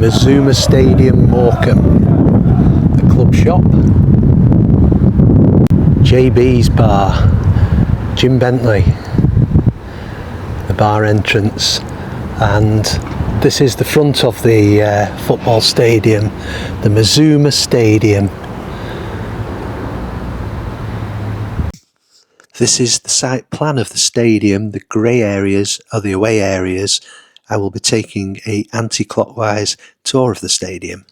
Mazuma Stadium, Morecambe. The club shop, JB's bar, Jim Bentley, the bar entrance, and this is the front of the football stadium, the Mazuma Stadium. This is the site plan of the stadium. The grey areas are the away areas. I will be taking a anti-clockwise tour of the stadium.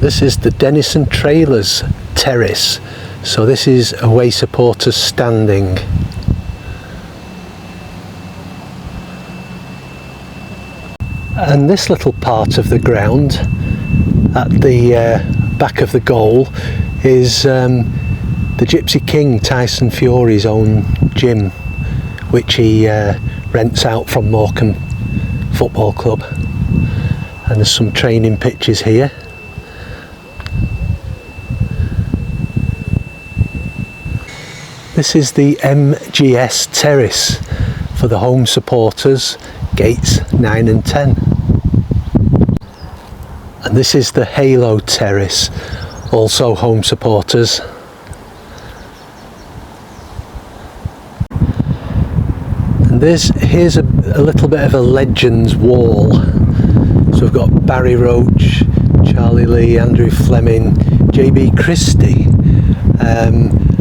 This is the Dennison Terrace. So this is away supporters standing. And this little part of the ground at the back of the goal is the Gypsy King, Tyson Fury's own gym, which he rents out from Morecambe Football Club. And there's some training pitches here. This is the MGS Terrace for the home supporters, gates 9 and 10. And this is the Halo Terrace, also home supporters. And here's a little bit of a legends wall. So we've got Barry Roach, Charlie Lee, Andrew Fleming, JB Christie.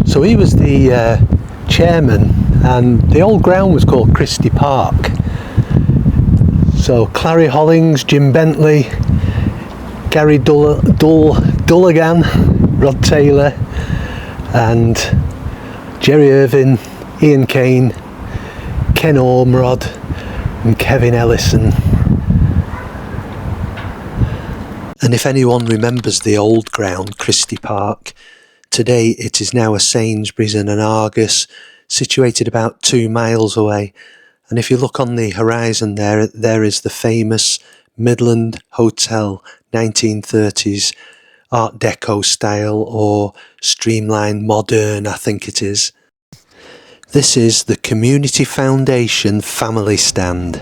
So he was the chairman, and the old ground was called Christie Park. So Clary Hollings, Jim Bentley, Gary Dulligan, Rod Taylor, and Jerry Irvin, Ian Kane, Ken Ormrod and Kevin Ellison. And if anyone remembers the old ground, Christie Park, today it is now a Sainsbury's and an Argos, situated about 2 miles away. And if you look on the horizon there is the famous Midland Hotel, 1930s Art Deco style, or streamlined modern, I think it is. This is the Community Foundation Family Stand.